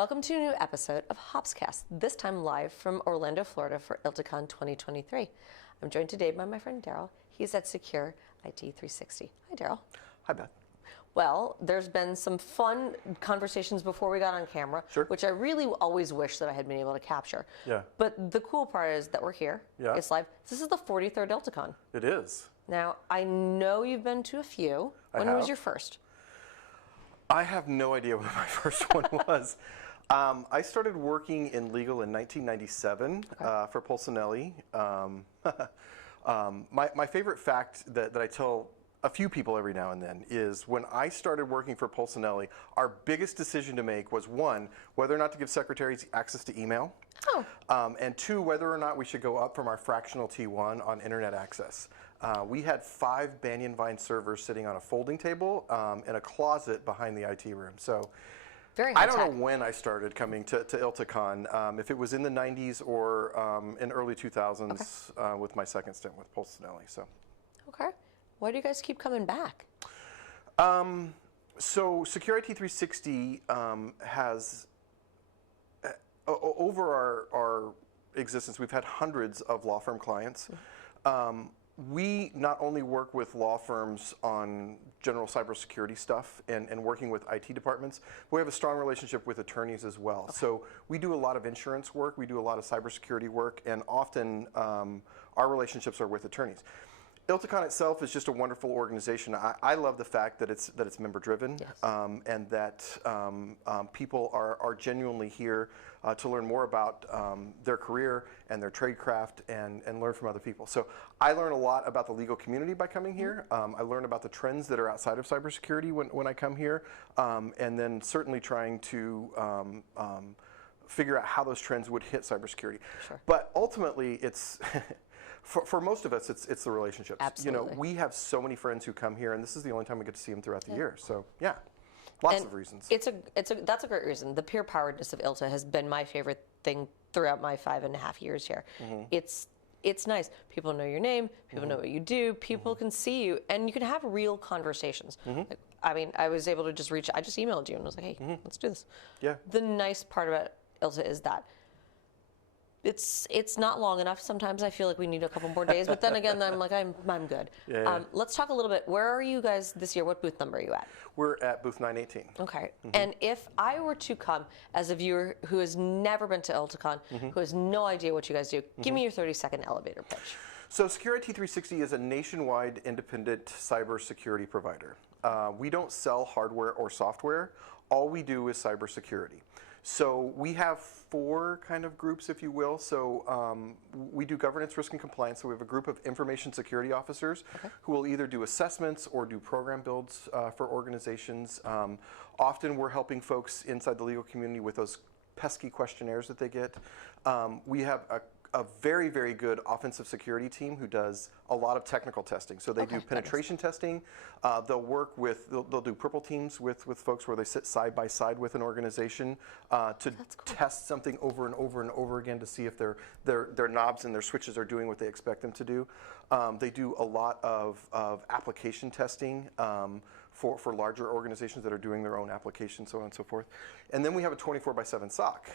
Welcome to a new episode of HOPSCAST, this time live from Orlando, Florida for ILTACON 2023. I'm joined today by my friend Daryl. He's at SecurIT 360. Hi, Daryl. Hi, Beth. Well, there's been some fun conversations before we got on camera, Sure. which I really always wish that I had been able to capture. Yeah. But the cool part is that we're here. Yeah. It's live. This is the 43rd ILTACON. It is. Now, I know you've been to a few. When was your first? I have no idea what my first one was. I started working in legal in 1997 for Polsinelli. My favorite fact that I tell a few people every now and then is when I started working for Polsinelli, our biggest decision to make was one, whether or not to give secretaries access to email, and two, whether or not we should go up from our fractional T1 on internet access. We had 5 Banyan Vine servers sitting on a folding table in a closet behind the IT room. So Very I don't know when I started coming to ILTACON, if it was in the 90s or in early 2000s with my second stint with Polsinelli. So. Okay. Why do you guys keep coming back? So SecurIT 360 has, over our existence, we've had hundreds of law firm clients. We not only work with law firms on general cybersecurity stuff and working with IT departments, but we have a strong relationship with attorneys as well. Okay. So we do a lot of insurance work, we do a lot of cybersecurity work, and often our relationships are with attorneys. ILTACON itself is just a wonderful organization. I love the fact that it's member driven, yes. And that people are genuinely here to learn more about their career and their trade craft and learn from other people. So I learn a lot about the legal community by coming here. I learn about the trends that are outside of cybersecurity when I come here, and then certainly trying to figure out how those trends would hit cybersecurity. Sure. But ultimately, it's For most of us, it's the relationships. Absolutely. You know, we have so many friends who come here, and this is the only time we get to see them throughout the year. So, yeah, lots of reasons. That's a great reason. The peer poweredness of ILTA has been my favorite thing throughout my 5.5 years here. It's nice. People know your name. People know what you do. People can see you, and you can have real conversations. Like, I mean, I was able to just reach. I just emailed you and was like, "Hey, let's do this." Yeah. The nice part about ILTA is that it's not long enough. Sometimes I feel like we need a couple more days, but then again, I'm like, I'm good. Yeah. Let's talk a little bit. Where are you guys this year? What booth number are you at? We're at booth 918. Okay. And if I were to come as a viewer who has never been to ILTACON, who has no idea what you guys do, give me your 30-second elevator pitch. So SecurIT 360 is a nationwide independent cybersecurity provider. We don't sell hardware or software. All we do is cybersecurity. So we have 4 kind of groups, if you will. So we do governance, risk, and compliance. So we have a group of information security officers who will either do assessments or do program builds for organizations. Often we're helping folks inside the legal community with those pesky questionnaires that they get. We have a very, very good offensive security team who does a lot of technical testing. So they do penetration testing. They'll work with, they'll do purple teams with folks where they sit side by side with an organization to test something over and over and over again to see if their knobs and their switches are doing what they expect them to do. They do a lot of application testing for larger organizations that are doing their own applications, so on and so forth. And then we have a 24/7 SOC.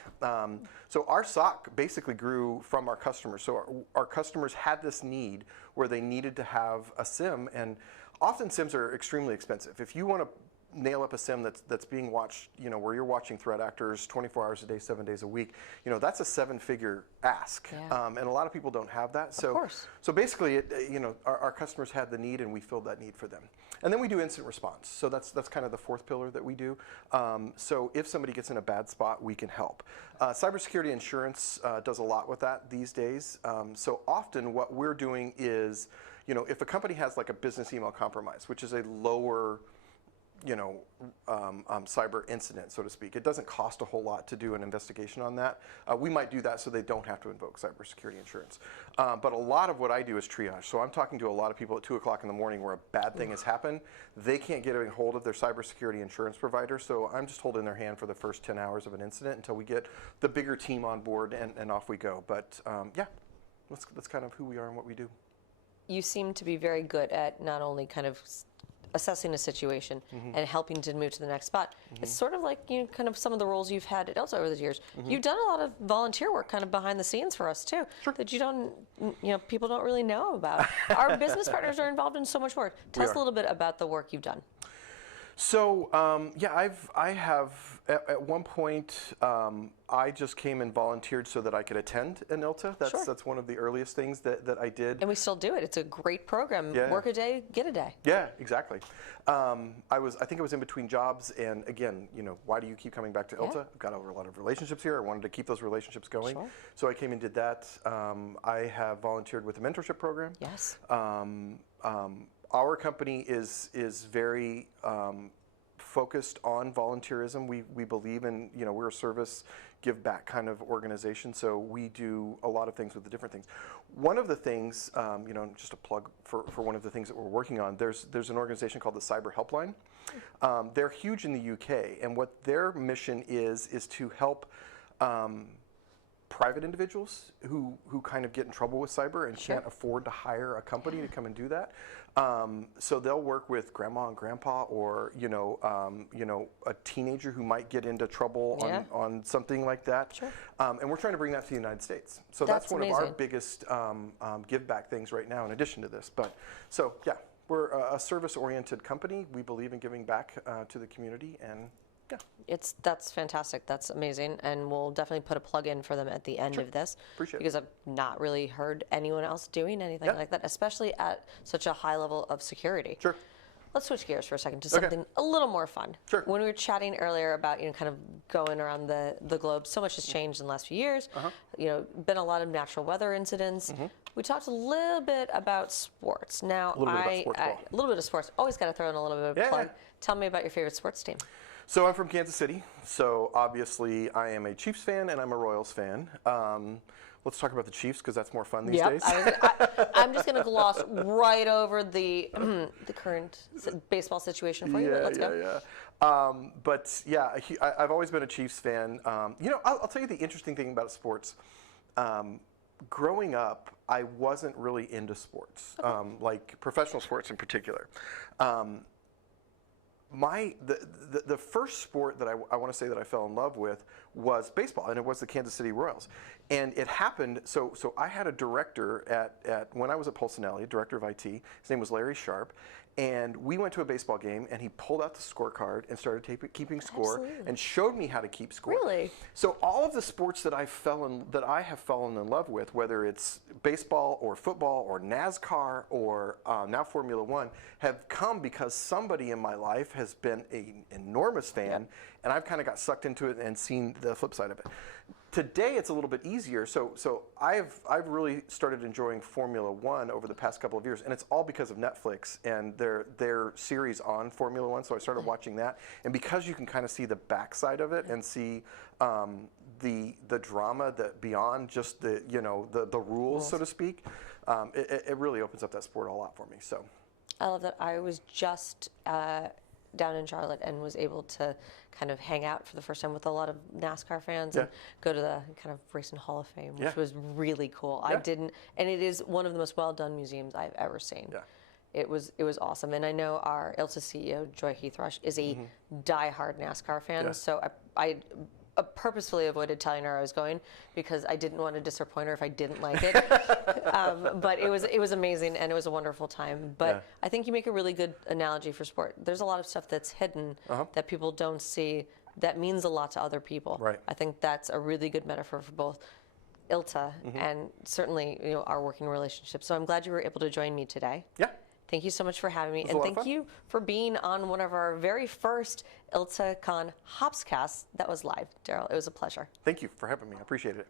So our SOC basically grew from our customers. So our customers had this need where they needed to have a SIM, and often SIMs are extremely expensive. If you want to nail up a SIM that's being watched, you know, where you're watching threat actors 24 hours a day, 7 days a week, you know, that's a 7-figure ask. Yeah. And a lot of people don't have that. Of course. So basically, you know, our customers had the need and we filled that need for them. And then we do incident response. So that's kind of the 4th pillar that we do. So if somebody gets in a bad spot, we can help. Cybersecurity insurance does a lot with that these days. So often what we're doing is, you know, if a company has like a business email compromise, which is a lower, you know, cyber incident, so to speak. It doesn't cost a whole lot to do an investigation on that. We might do that so they don't have to invoke cybersecurity insurance. But a lot of what I do is triage. So I'm talking to a lot of people at 2 o'clock in the morning where a bad thing has happened. They can't get a hold of their cybersecurity insurance provider, so I'm just holding their hand for the first 10 hours of an incident until we get the bigger team on board and off we go. But yeah, that's kind of who we are and what we do. You seem to be very good at not only kind of assessing a situation and helping to move to the next spot. It's sort of like kind of some of the roles you've had at ILTA over the years. You've done a lot of volunteer work kind of behind the scenes for us too, that you don't, people don't really know about. Our business partners are involved in so much more. Tell us a little bit about the work you've done. So I have at one point I just came and volunteered so that I could attend an ILTA. That's one of the earliest things that I did. And we still do it. It's a great program. Work a day, get a day. Yeah, exactly. I think I was in between jobs, and again, why do you keep coming back to ILTA? I've got over a lot of relationships here. I wanted to keep those relationships going, so I came and did that. I have volunteered with the mentorship program. Yes. Our company is very focused on volunteerism. We believe in, we're a service, give back kind of organization, so we do a lot of things with the different things. One of the things, just a plug for one of the things that we're working on, there's an organization called the Cyber Helpline. They're huge in the UK, and what their mission is to help private individuals who kind of get in trouble with cyber and can't afford to hire a company to come and do that. So they'll work with grandma and grandpa, or a teenager who might get into trouble on something like that. And we're trying to bring that to the United States. So that's one amazing. of our biggest give back things right now, in addition to this. But so yeah, we're a service-oriented company. We believe in giving back to the community, and that's fantastic. That's amazing, and we'll definitely put a plug in for them at the end of this. Appreciate because I've not really heard anyone else doing anything like that, especially at such a high level of security. Sure. Let's switch gears for a second to something a little more fun. Sure. When we were chatting earlier about kind of going around the globe, so much has changed in the last few years. Been a lot of natural weather incidents. We talked a little bit about sports. Now, a little bit of sports. Always got to throw in a little bit of a plug. Tell me about your favorite sports team. So I'm from Kansas City, so obviously I am a Chiefs fan and I'm a Royals fan. Let's talk about the Chiefs because that's more fun these days. I'm just going to gloss right over the current baseball situation for you. But let's go. But yeah, I've always been a Chiefs fan. I'll tell you the interesting thing about sports. Growing up, I wasn't really into sports, like professional sports in particular. The first sport that I want to say that I fell in love with was baseball, and it was the Kansas City Royals. And it happened, so I had a director when I was at Polsinelli, a director of IT. His name was Larry Sharp. And we went to a baseball game, and he pulled out the scorecard and started keeping score and showed me how to keep score. Really? So all of the sports that I have fallen in love with, whether it's baseball or football or NASCAR or now Formula One, have come because somebody in my life has been an enormous fan, and I've kind of got sucked into it and seen the flip side of it. Today it's a little bit easier. So I've really started enjoying Formula One over the past couple of years, and it's all because of Netflix and their series on Formula One. So I started watching that, and because you can kind of see the backside of it and see the drama that beyond just the rules, so to speak, it really opens up that sport a lot for me. So I love that. I was just down in Charlotte and was able to kind of hang out for the first time with a lot of NASCAR fans and go to the kind of Racing Hall of Fame, which was really cool. And it is one of the most well done museums I've ever seen. It was awesome. And I know our ILTA CEO, Joy Heathrush, is a diehard NASCAR fan. So I purposefully avoided telling her I was going because I didn't want to disappoint her if I didn't like it. But it was amazing, and it was a wonderful time. But I think you make a really good analogy for sport. There's a lot of stuff that's hidden that people don't see that means a lot to other people. Right. I think that's a really good metaphor for both ILTA and certainly our working relationship. So I'm glad you were able to join me today. Yeah. Thank you so much for having me, and thank you for being on one of our very first ILTACON HOPSCAST that was live, Daryl. It was a pleasure. Thank you for having me. I appreciate it.